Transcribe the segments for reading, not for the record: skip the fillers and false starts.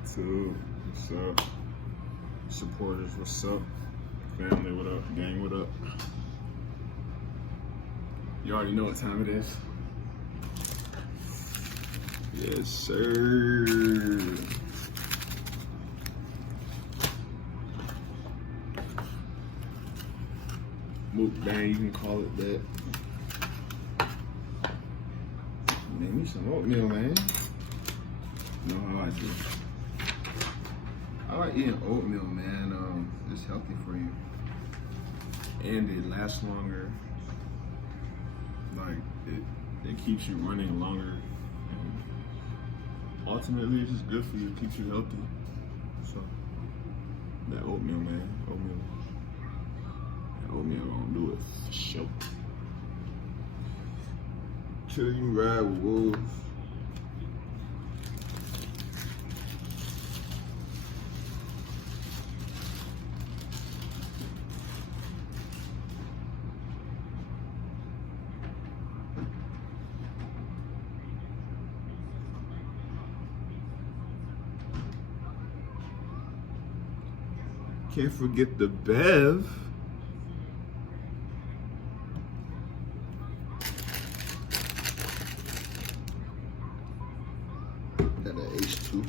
YouTube, what's up? Supporters, what's up? Family, what up? Gang, what up? You already know what time it is. Yes, sir. Mukbang, you can call it that. Make me some oatmeal, man. You know how I do. I like eating oatmeal, man. It's healthy for you. And it lasts longer. Like, it keeps you running longer. And ultimately, it's just good for you. It keeps you healthy. So, that oatmeal, man. That oatmeal gonna do it for sure. Till you ride with wolves. Can't forget the Bev. Got an H2.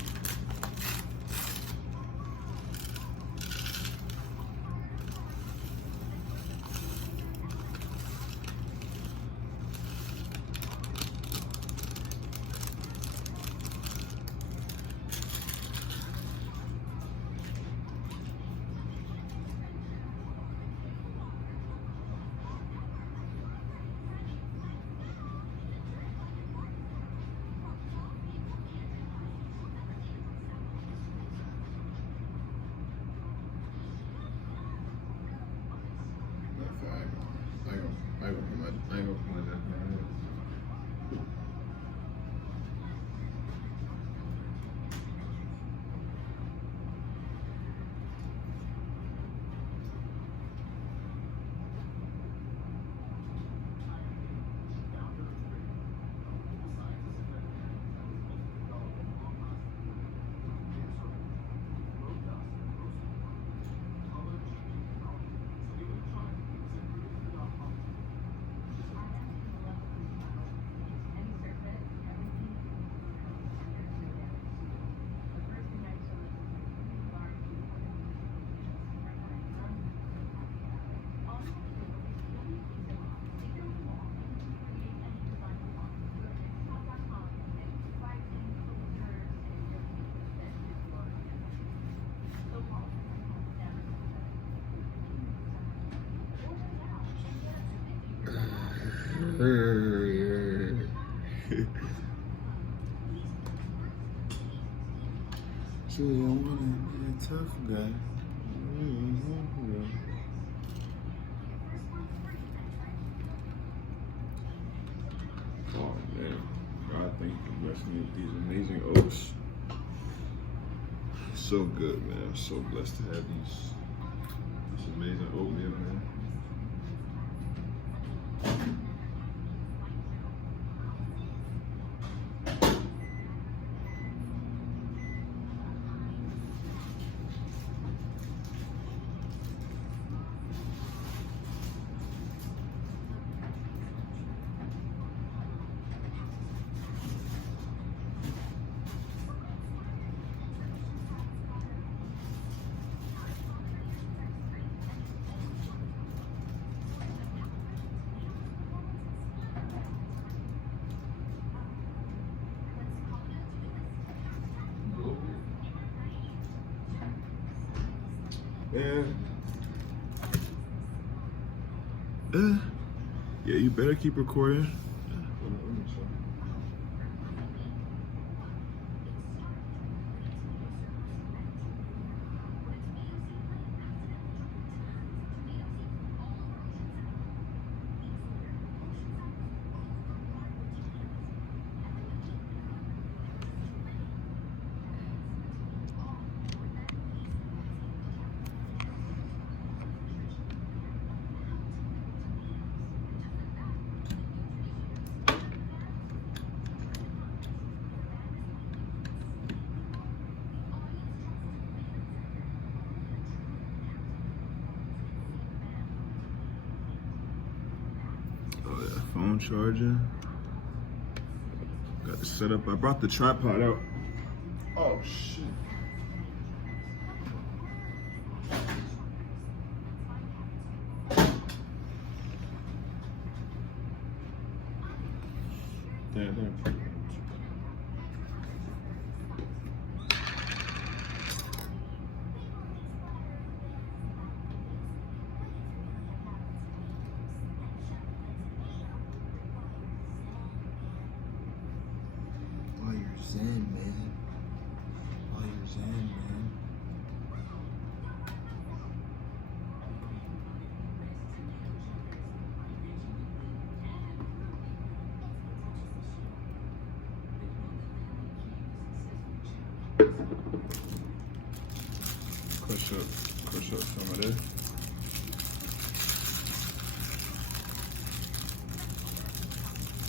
I ain't gonna put my that. So you wanna be a tough guy. Oh man, God thank you for blessing me with these amazing oats. So good, man. I'm so blessed to have this amazing oatmeal, man. Yeah, you better keep recording. phone charger. Got the setup. I brought the tripod out. Oh shit. Damn. Oh, you're zen, man. Oh, you're zen, man. Crush up some of this.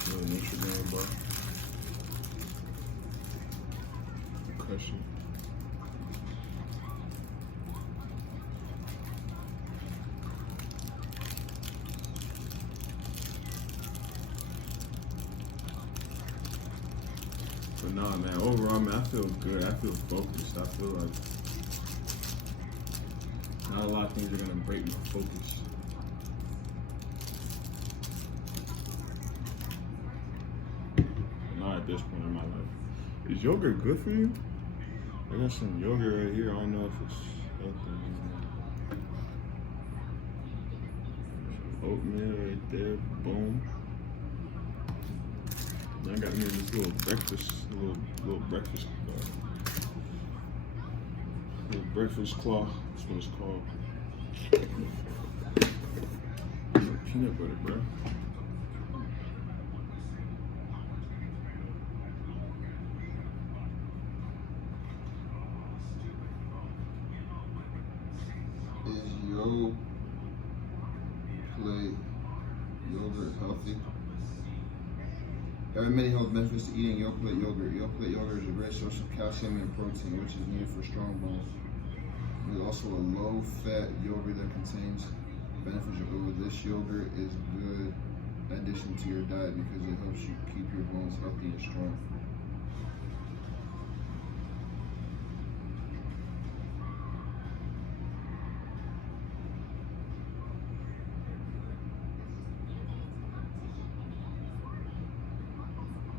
Little Nutrigrain bar. Crush it. But nah, man, overall, man, I feel good. I feel focused. I feel like not a lot of things are gonna break my focus. Not at this point in my life. Is yogurt good for you? I got some yogurt right here. I don't know if it's healthy. Some oatmeal right there. Boom. I got me this little breakfast claw. That's what it's called. Peanut butter, bro. Is Yoplait yogurt healthy? There are many health benefits to eating Yoplait yogurt. Yoplait yogurt is a great source of calcium and protein, which is needed for strong bones. It is also a low-fat yogurt that contains beneficial oil. This yogurt is good addition to your diet because it helps you keep your bones healthy and strong.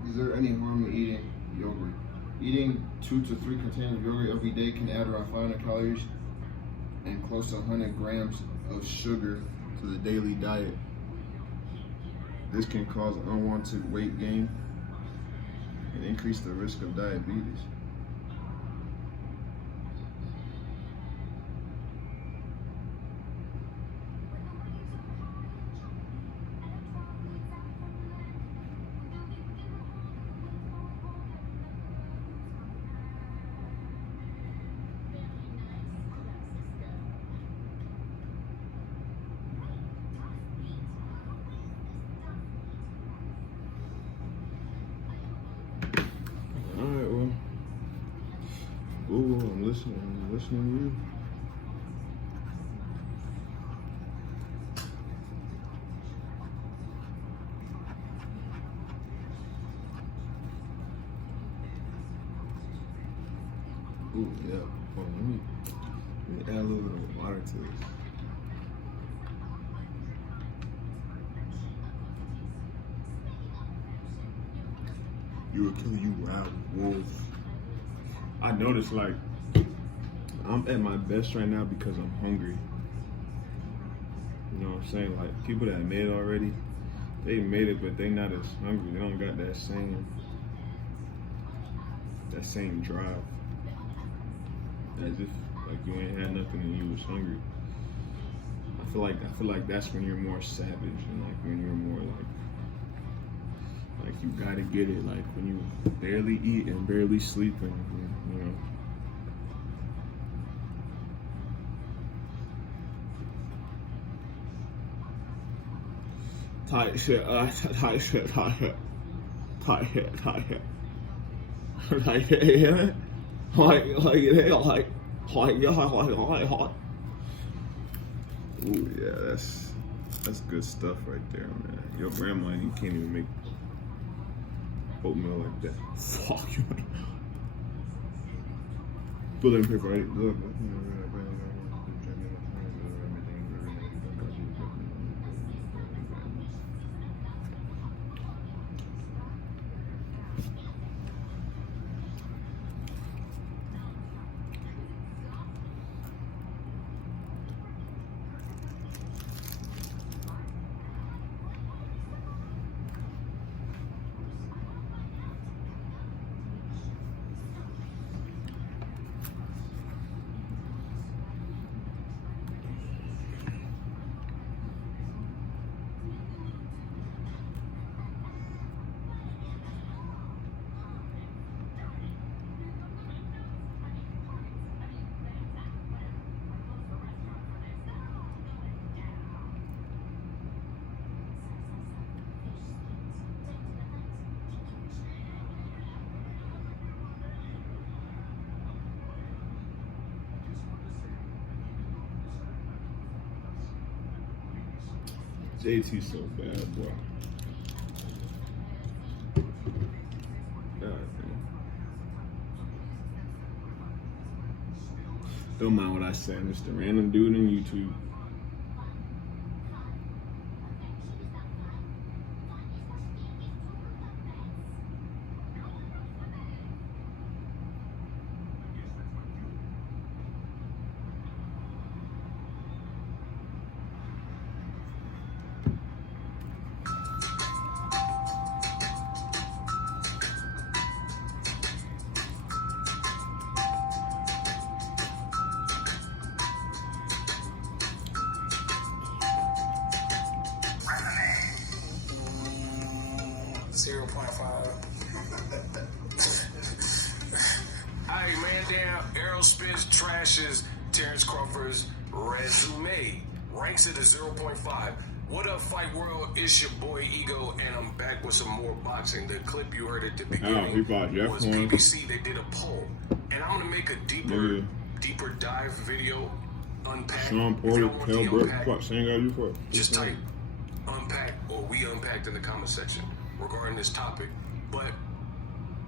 Is there any harm in eating yogurt? Eating 2 to 3 containers of yogurt every day can add around 500 calories and close to 100 grams of sugar to the daily diet. This can cause unwanted weight gain and increase the risk of diabetes. Alright, well, Google, I'm listening to you. Ooh, yeah. Hold on, let me add a little bit of water to this. You will kill you wild wolf. I noticed like I'm at my best right now because I'm hungry. You know what I'm saying? Like people that made it already, they made it, but they not as hungry. They don't got that same drive. As if like you ain't had nothing and you was hungry. I feel like that's when you're more savage and like when you're more like you gotta get it, like when you barely eat and barely sleep and you know. Tight shit. Like ooh, yeah, that's That's good stuff right there, man. Your grandma, you can't even make oatmeal like that. Fuck you. Bullet paper, right? Look. JT so bad, boy. God, man. Don't mind what I said, I'm just a random dude on YouTube. Hey man, damn, Errol Spence trashes Terrence Crawford's resume. Ranks it a 0.5. What up, Fight World? It's your boy Ego, and I'm back with some more boxing. The clip you heard at the beginning was BBC. They did a poll, and I'm gonna make a deeper dive video. Unpack. Sean Porter, Kel Brook, just type unpack or we unpacked in the comment section regarding this topic. But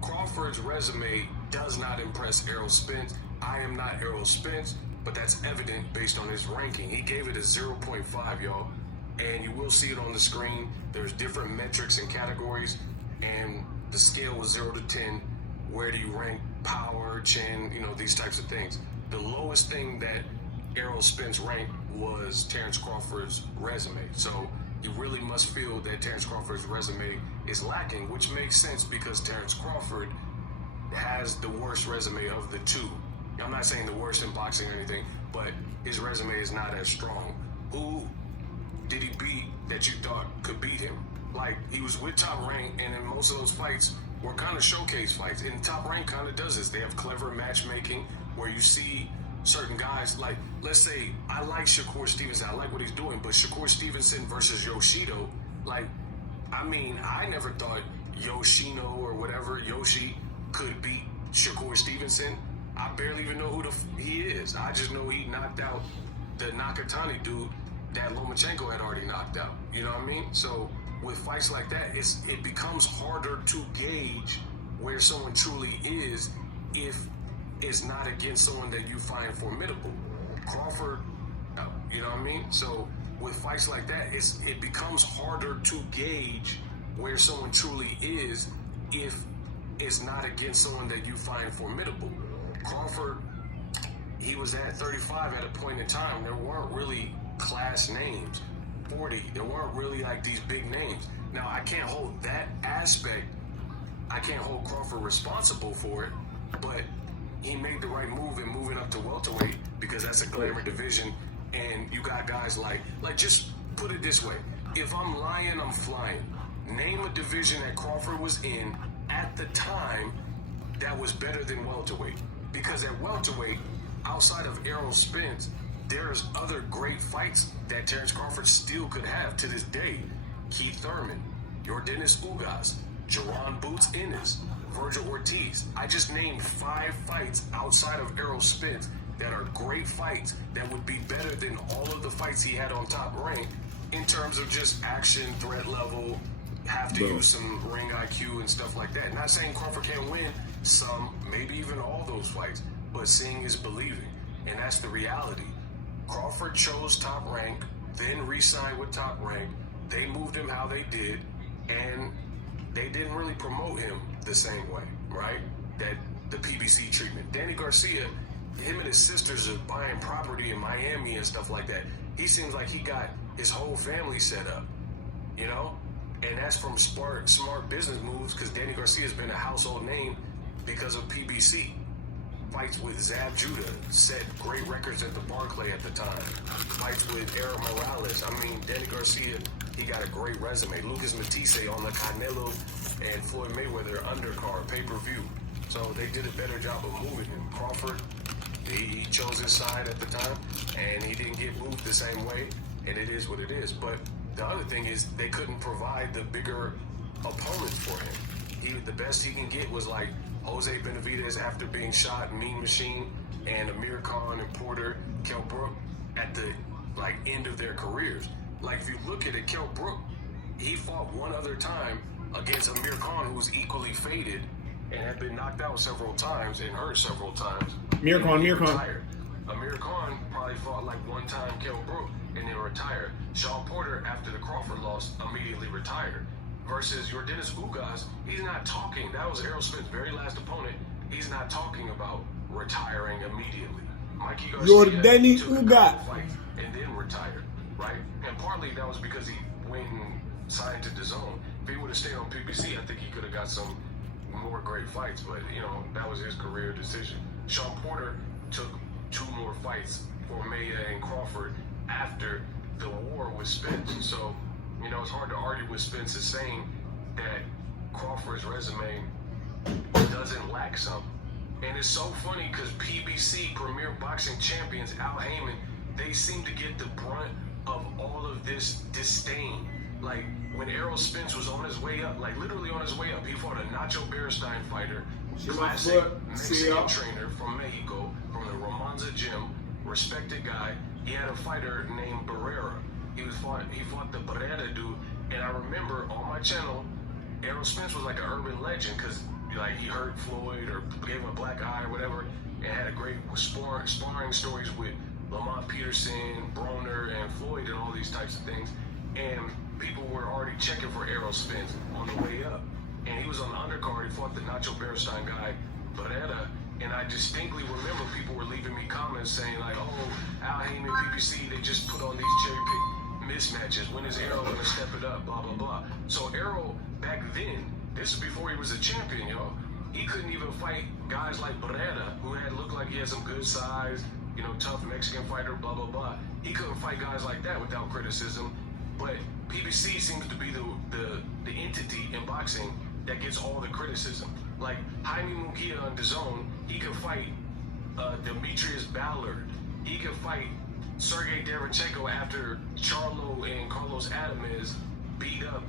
Crawford's resume does not impress Errol Spence. I am not Errol Spence, but that's evident based on his ranking. He gave it a 0.5, y'all. And you will see it on the screen. There's different metrics and categories, and the scale was 0 to 10. Where do you rank power, chin, these types of things. The lowest thing that Errol Spence ranked was Terrence Crawford's resume. So you really must feel that Terrence Crawford's resume is lacking, which makes sense because Terrence Crawford has the worst resume of the two. I'm not saying the worst in boxing or anything, but his resume is not as strong. Who did he beat that you thought could beat him? Like, he was with Top Rank, and in most of those fights were kind of showcase fights. And Top Rank kind of does this. They have clever matchmaking where you see certain guys, like, let's say, I like Shakur Stevenson, I like what he's doing, but Shakur Stevenson versus Yoshino, like, I never thought Yoshino or whatever, Yoshi, could beat Shakur Stevenson. I barely even know who he is. I just know he knocked out the Nakatani dude that Lomachenko had already knocked out. You know what I mean? So with fights like that, it becomes harder to gauge where someone truly is if it's not against someone that you find formidable. Crawford, you know what I mean? So with fights like that, it becomes harder to gauge where someone truly is if it's not against someone that you find formidable. Crawford, he was at 35 at a point in time. There weren't really class names. 40, there weren't really like these big names. Now, I can't hold that aspect, I can't hold Crawford responsible for it, but he made the right move in moving up to welterweight because that's a glamour division, and you got guys like just put it this way, if I'm lying, I'm flying. Name a division that Crawford was in at the time that was better than welterweight. Because at welterweight, outside of Errol Spence, there's other great fights that Terrence Crawford still could have to this day. Keith Thurman, Yordenis Ugas, Jaron Boots Ennis, Virgil Ortiz. I just named 5 fights outside of Errol Spence that are great fights that would be better than all of the fights he had on Top Rank. in terms of just action, threat level, have to use some ring IQ and stuff like that. Not saying Crawford can't win some, maybe even all those fights, but seeing is believing, and that's the reality. Crawford chose Top Rank, then re-signed with Top Rank. They moved him how they did, and they didn't really promote him the same way, right? That the PBC treatment. Danny Garcia, him and his sisters are buying property in Miami and stuff like that. He seems like he got his whole family set up, you know? And that's from smart business moves, because Danny Garcia has been a household name because of PBC. Fights with Zab Judah, set great records at the Barclay at the time. Fights with Erik Morales. I mean, Danny Garcia, he got a great resume. Lucas Matisse on the Canelo and Floyd Mayweather undercard, pay-per-view. So they did a better job of moving him. Crawford, he chose his side at the time, and he didn't get moved the same way, and it is what it is. But the other thing is they couldn't provide the bigger opponent for him. The best he can get was like Jose Benavidez after being shot, Mean Machine, and Amir Khan and Porter, Kell Brook at the end of their careers. Like if you look at it, Kell Brook, he fought one other time against Amir Khan, who was equally faded and had been knocked out several times and hurt several times. Amir Khan. Amir Khan probably fought like one time Kell Brook and then retired. Sean Porter, after the Crawford loss, immediately retired. Versus Yordenis Ugas, he's not talking. That was Errol Spence' very last opponent. He's not talking about retiring immediately. Mikey Garcia Yordenis took Ugas a fight and then retired, right? And partly that was because he went and signed to DAZN. If he would have stayed on PBC, I think he could have got some more great fights. But that was his career decision. Sean Porter took 2 more fights for Maeda and Crawford after the war with Spence. So, it's hard to argue with Spence saying that Crawford's resume doesn't lack some. And it's so funny because PBC, Premier Boxing Champions, Al Heyman, they seem to get the brunt of all of this disdain. Like, when Errol Spence was on his way up, like literally on his way up, he fought a Nacho Beristain fighter, classic Mexican trainer from Mexico, from the Romanza gym, respected guy. He had a fighter named Barrera. He fought the Barrera dude, and I remember on my channel, Errol Spence was like an urban legend because he hurt Floyd or gave him a black eye or whatever, and had a great sparring stories with Lamont Peterson, Broner, and Floyd, and all these types of things. And people were already checking for Errol Spence on the way up, and he was on the undercard. He fought the Nacho Beristain guy, Barrera. And I distinctly remember people were leaving me comments saying like, "Oh, Al Heyman, PBC, they just put on these cherry-pick mismatches. When is Errol going to step it up? Blah, blah, blah." So Errol, back then, this is before he was a champion, y'all. He couldn't even fight guys like Barrera, who looked like he had some good size, tough Mexican fighter, blah, blah, blah. He couldn't fight guys like that without criticism. But PBC seems to be the entity in boxing that gets all the criticism. Like Jaime Munguia on DAZN, he could fight Demetrius Ballard. He could fight Sergey Derevchenko after Charlo and Carlos Adames beat up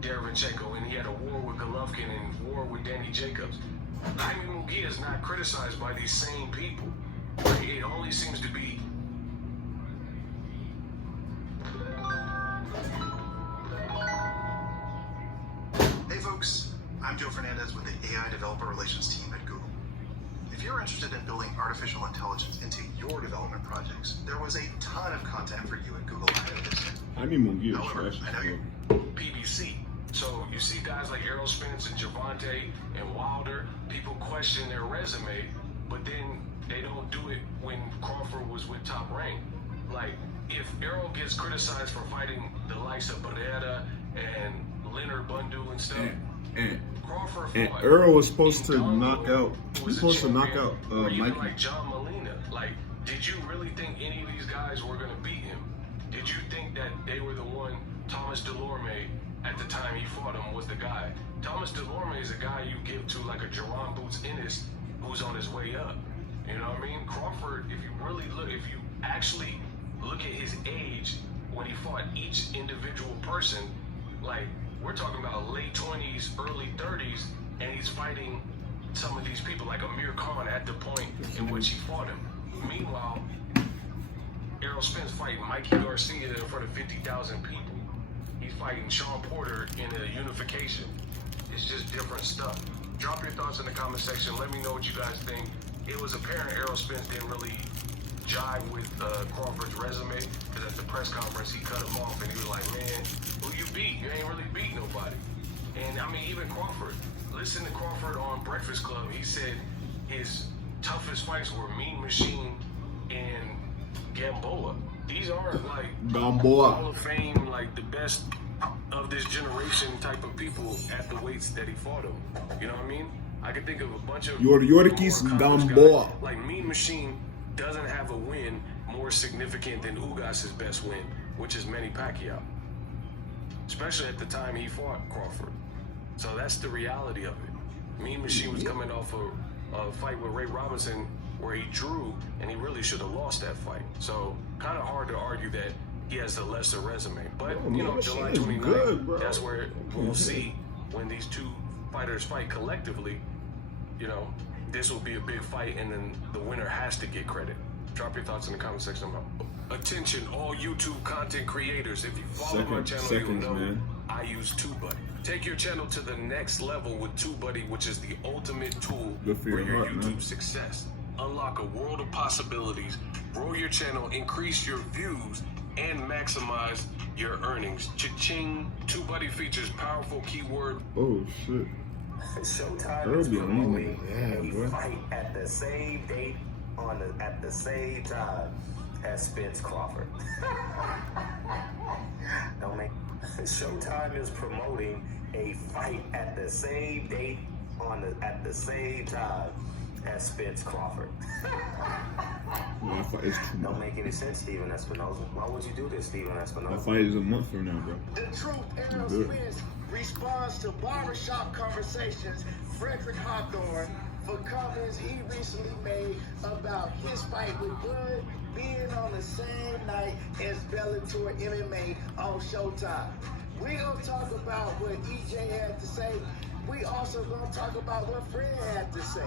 Derevchenko, and he had a war with Golovkin and war with Danny Jacobs. Jaime Munguia is not criticized by these same people. It only seems to be I'm Joe Fernandez with the AI Developer Relations team at Google. If you're interested in building artificial intelligence into your development projects, there was a ton of content for you at Google I/O this year. However, I know you're PBC. So you see guys like Errol Spence and Gervonta and Wilder, people question their resume, but then they don't do it when Crawford was with Top Rank. Like, if Errol gets criticized for fighting the likes of Barrera and Leonard Bundu and stuff, And Earl was supposed to knock out. Mikey. Like John Molina. Like, did you really think any of these guys were going to beat him? Did you think that they were the one? Thomas Delorme, at the time he fought him, was the guy. Thomas Delorme is a guy you give to like a Jerron Boots Ennis who's on his way up. You know what I mean? Crawford, if you actually look at his age when he fought each individual person, like, we're talking about late 20s, early 30s, and he's fighting some of these people like Amir Khan at the point in which he fought him. Meanwhile, Errol Spence fighting Mikey Garcia in front of 50,000 people. He's fighting Sean Porter in a unification. It's just different stuff. Drop your thoughts in the comment section. Let me know what you guys think. It was apparent Errol Spence didn't really jive with Crawford's resume, because at the press conference he cut him off and he was like, man, who you beat? You ain't really beat nobody. And I mean, even Crawford, listen to Crawford on Breakfast Club. He said his toughest fights were Mean Machine and Gamboa. These aren't like Gamboa. Hall of Fame, like the best of this generation type of people at the weights that he fought him. You know what I mean? I can think of a bunch of Yorkis Gamboa. guys. Like Mean Machine doesn't have a win more significant than Ugas's best win, which is Manny Pacquiao. Especially at the time he fought Crawford. So that's the reality of it. Mean Machine was coming off a fight with Ray Robinson where he drew, and he really should have lost that fight. So kind of hard to argue that he has a lesser resume. But, you know, July 29th, that's where we'll see when these two fighters fight collectively. You know, this will be a big fight, and then the winner has to get credit. Drop your thoughts in the comment section about. Attention, all YouTube content creators. If you follow my channel, you'll know I use TubeBuddy. Take your channel to the next level with TubeBuddy, which is the ultimate tool for your YouTube success. Unlock a world of possibilities, grow your channel, increase your views, and maximize your earnings. Cha-ching! TubeBuddy features powerful keyword. Oh shit. Showtime is promoting a fight at the same date at the same time as Spence Crawford. Don't make Showtime is promoting a fight at the same date at the same time as Spence Crawford. Don't make any sense, Steven Espinoza. Why would you do this, Steven Espinoza? That fight is a month from now, bro. The truth, Errol Spence responds to barbershop conversations, Frederick Hawthorne, for comments he recently made about his fight with Bud being on the same night as Bellator MMA on Showtime. We gonna talk about what EJ had to say. We also gonna talk about what Fred had to say.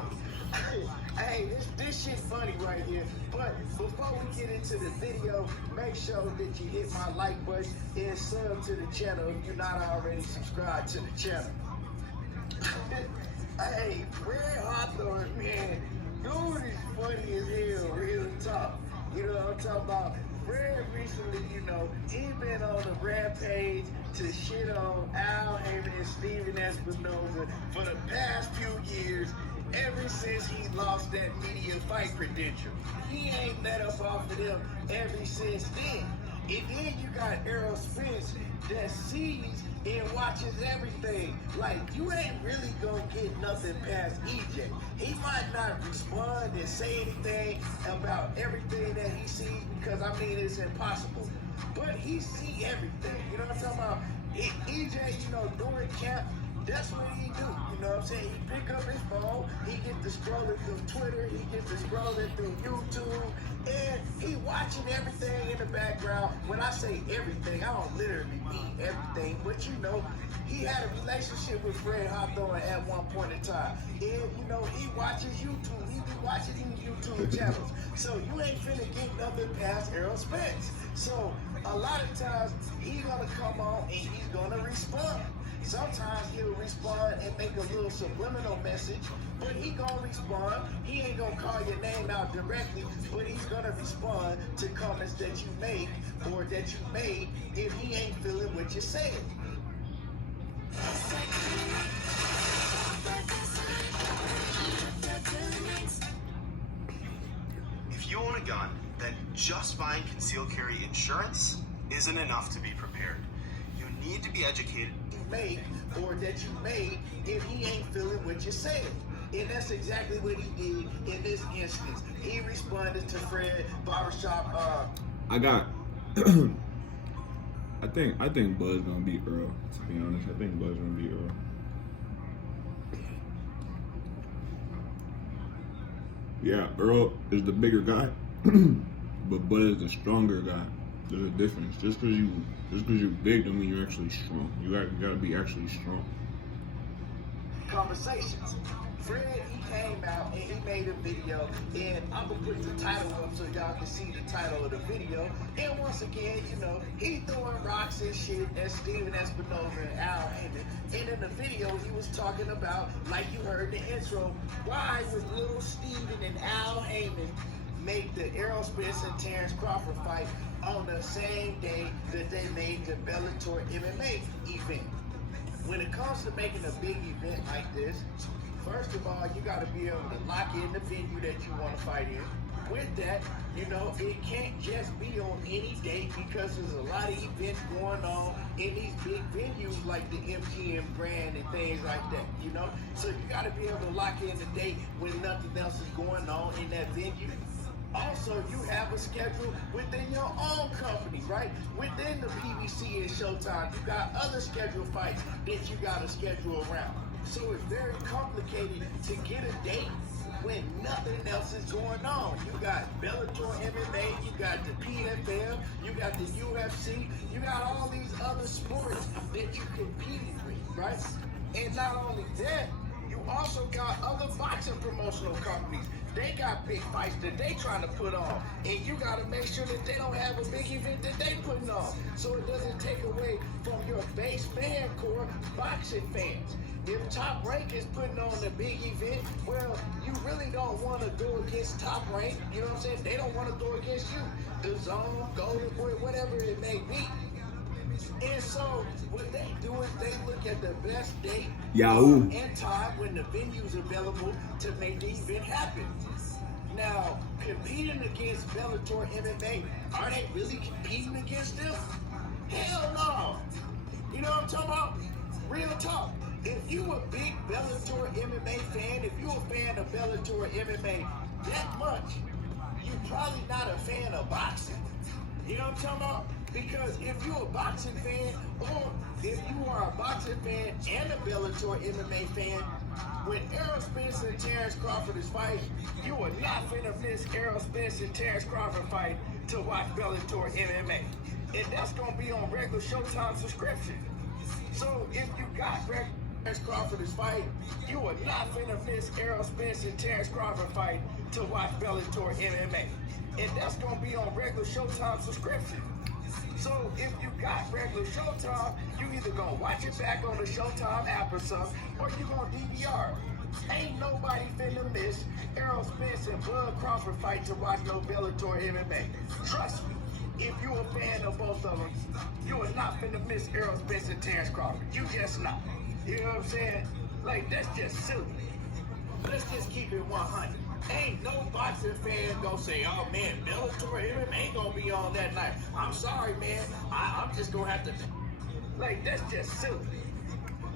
Hey, this shit funny right here. But before we get into the video, make sure that you hit my like button and sub to the channel if you're not already subscribed to the channel. Hey, Fred Hawthorne, man, dude is funny as hell, real talk. You know what I'm talking about? Fred recently, you know, he been on a rampage to shit on Al Heyman and Steven Espinoza for the past few years, ever since he lost that media fight credential. He ain't let up off of them ever since then. And then you got Errol Spence that sees and watches everything. Like, you ain't really gonna get nothing past EJ. He might not respond and say anything about everything that he sees because, I mean, it's impossible. But he see everything. You know what I'm talking about? EJ, you know, during camp, that's what he do. You know what I'm saying? He pick up his phone, he get to scrolling through Twitter, he gets to scrolling through YouTube, and he watching everything in the background. When I say everything, I don't literally mean everything, but you know, he had a relationship with Fred Hawthorne at one point in time. And you know, he watches YouTube, he be watching these YouTube channels. So you ain't finna get nothing past Errol Spence. So a lot of times, he's gonna come on and he's gonna respond. Sometimes he'll respond and make a little subliminal message, but he gonna respond. He ain't gonna call your name out directly, but he's gonna respond to comments that you make or that you made if he ain't feeling what you're saying. If you own a gun, then just buying concealed carry insurance isn't enough to be prepared. You need to be educated. Made or that you made if he ain't feeling what you're saying. And that's exactly what he did in this instance. He responded to Fred barbershop. I got. I think Bud's gonna beat Earl. To be honest, I think Bud's gonna beat Earl. Yeah, Earl is the bigger guy, but Bud is the stronger guy. There's a difference. Just because you're big don't mean you're actually strong. You gotta be actually strong. Conversations. Fred, he came out and he made a video, and I'm gonna put the title up so y'all can see the title of the video. And once again, you know, he throwing rocks and shit at Steven Espinoza and Al Heyman. And in the video, he was talking about, like you heard in the intro, why would little Steven and Al Heyman make the Errol Spence and Terrence Crawford fight on the same day that they made the Bellator MMA event? When it comes to making a big event like this, first of all, you got to be able to lock in the venue that you want to fight in. With that, you know, it can't just be on any date because there's a lot of events going on in these big venues like the MGM Grand and things like that, you know? So you got to be able to lock in the date when nothing else is going on in that venue. Also, you have a schedule within your own company, right? Within the PBC and Showtime, you got other scheduled fights that you got to schedule around. So it's very complicated to get a date when nothing else is going on. You got Bellator MMA, you got the PFL, you got the UFC, you got all these other sports that you compete with, right? And not only that, you also got other boxing promotional companies. They got big fights that they trying to put on, and you got to make sure that they don't have a big event that they putting on, so it doesn't take away from your base fan core boxing fans. If Top Rank is putting on a big event, well, you really don't want to go against Top Rank. You know what I'm saying? They don't want to go against you. The Zone, Golden Boy, whatever it may be. And so what they do is they look at the best date and time when the venue's available to make the event happen. Now, competing against Bellator MMA, are they really competing against them? Hell no. You know what I'm talking about? Real talk. If you a big Bellator MMA fan, if you a fan of Bellator MMA that much, you're probably not a fan of boxing. You know what I'm talking about? Because if you're a boxing fan, or if you are a boxing fan and a Bellator MMA fan, when Errol Spence and Terrence Crawford is fighting, you are not finna miss Errol Spence and Terrence Crawford fight to watch Bellator MMA. And that's gonna be on regular Showtime subscription. So if you got regular Terrence Crawford is fighting, you are not finna miss Errol Spence and Terrence Crawford fight to watch Bellator MMA. And that's gonna be on regular Showtime subscription. So if you got regular Showtime, you either gonna watch it back on the Showtime app or something, or you gonna DVR. Ain't nobody finna miss Errol Spence and Bud Crawford fight to watch no Bellator MMA. Trust me, if you a fan of both of them, you are not finna miss Errol Spence and Terrence Crawford. You just not. You know what I'm saying? Like, that's just silly. Let's just keep it 100. Ain't no boxing fan gonna say, oh man, Bellator MMA ain't gonna be on that night. I'm sorry, man. I'm just gonna have to. Like, that's just silly.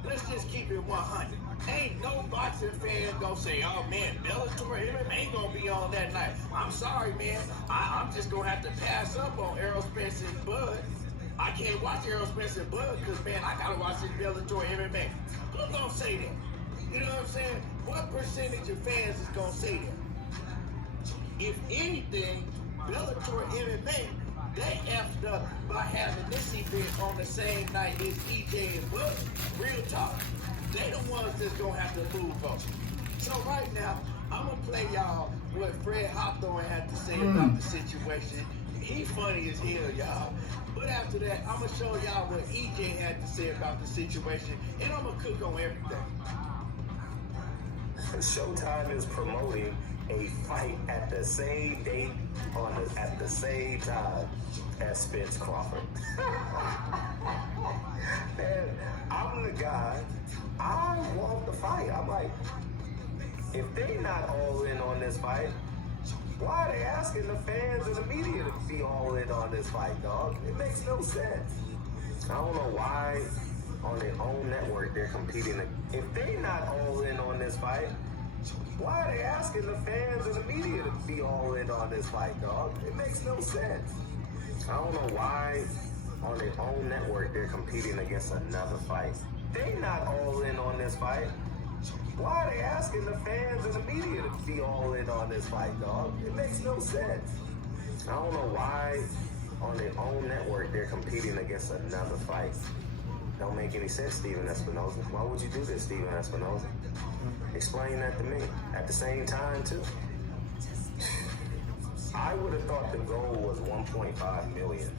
Let's just keep it 100. Ain't no boxing fan gonna say, oh man, Bellator MMA ain't gonna be on that night. I'm sorry, man. I'm just gonna have to pass up on Errol Spence and Bud. I can't watch Errol Spence and Bud because, man, I gotta watch this Bellator MMA. Who's gonna say that? You know what I'm saying? What percentage of fans is gonna say that? If anything, Bellator MMA, they effed up by having this event on the same night as EJ and Bud. Real talk. They the ones that's gonna have to move on. So right now, I'm gonna play y'all what Fred Hawthorne had to say about the situation. He funny as hell, y'all. But after that, I'm gonna show y'all what EJ had to say about the situation, and I'm gonna cook on everything. Showtime is promoting a fight at the same date at the same time as Spence Crawford. And I'm the guy, I want the fight. I'm like, if they not all in on this fight, why are they asking the fans and the media to be all in on this fight, dog? It makes no sense. I don't know why on their own network they're competing. If they not all in on this fight, why are they asking the fans and the media to be all in on this fight, dog? It makes no sense. I don't know why on their own network they're competing against another fight. They not all in on this fight. Why are they asking the fans and the media to be all in on this fight, dog? It makes no sense. I don't know why on their own network they're competing against another fight. Don't make any sense, Steven Espinoza. Why would you do this, Steven Espinoza? Explain that to me. At the same time, too. I would have thought the goal was 1.5 million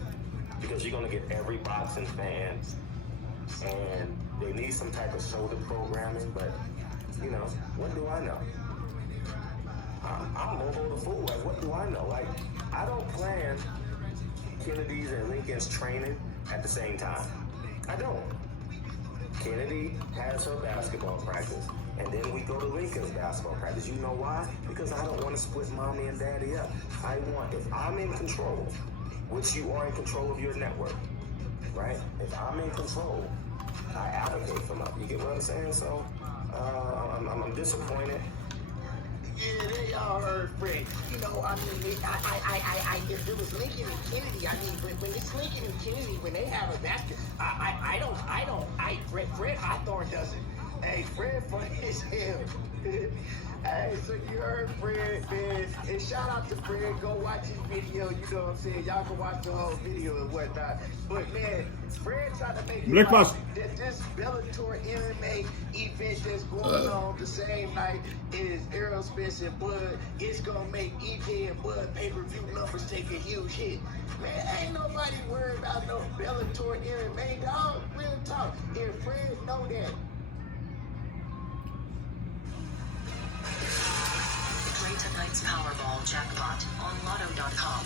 because you're gonna get every boxing fan, and they need some type of shoulder programming. But you know, what do I know? I'm Moho the Fool. Like, what do I know? Like, I don't plan Kennedy's and Lincoln's training at the same time. I don't. Kennedy has her basketball practice, and then we go to Lincoln's basketball practice. You know why? Because I don't want to split mommy and daddy up. I want, if I'm in control, which you are in control of your network, right? If I'm in control, I advocate for them. You get what I'm saying? So, I'm disappointed. Yeah, they all heard Fred. You know, I mean, if it was Lincoln and Kennedy, I mean, when it's Lincoln and Kennedy, when they have a basket, Fred Hawthorne doesn't. Hey, Fred funny as hell. Hey, so you heard Fred, man. And shout out to Fred. Go watch his video. You know what I'm saying? Y'all can watch the whole video and whatnot. But, man, Fred tried to make it like that this Bellator MMA event that's going on the same night is Errol Spence and Bud. It's going to make EJ and Bud pay-per-view numbers take a huge hit. Man, ain't nobody worried about no Bellator MMA, dog. Real talk. If Fred know that, Play tonight's Powerball jackpot on Lotto.com.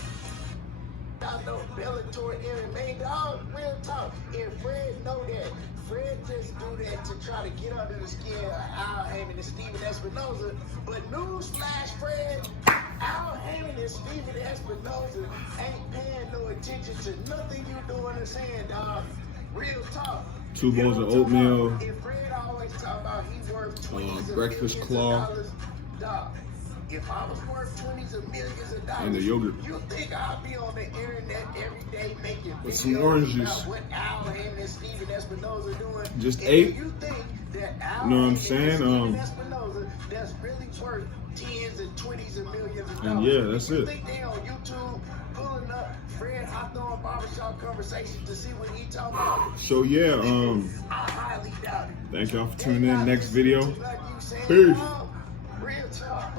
I know Bellator MMA, dog. Real talk. If Fred know that, Fred just do that to try to get under the skin of Al Heyman and Steven Espinoza. But newsflash, Fred, Al Heyman and Steven Espinoza ain't paying no attention to nothing you doing or saying, dog. Real talk. 2 bowls of oatmeal. If Fred always talk about he worth 20s of breakfast millions claw. of dollars, dog. If I was worth 20s of millions of dollars, And the yogurt. you think I'd be on the internet every day making With videos some orange about juice. what Al Heyman and Steven Espinoza doing? Just and 8. You think that Al You know what I'm Heyman saying? and Steven Espinoza that's really worth 10s and 20s of millions of dollars? And yeah, that's you it. think they on YouTube pulling up Fred Hawthorne barbershop conversations to see what he talking about? So yeah, I highly doubt it. thank y'all for tuning in. Next video. Like you saying, Peace. dog, real talk.